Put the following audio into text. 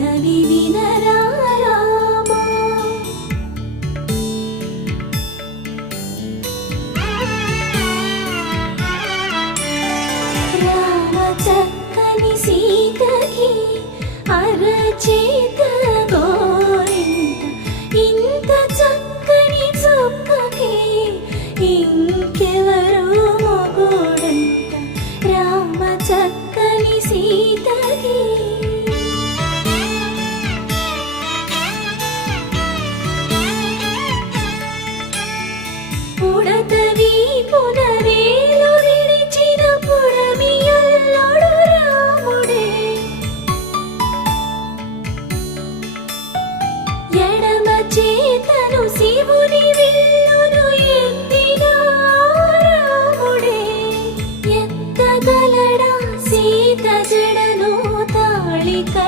మనవి వినరా రామా. రామ చక్కని సీతకి అరచేత గోరింట, ఇంత చక్కని చుక్కకి ఇంకెవరు మొగుడంట. రామ చక్కని సీతకి ఉడతవి పునరేలు విడిచిన పుడమియల్లుడు రాముడే. ఎడమ చేతను శివుని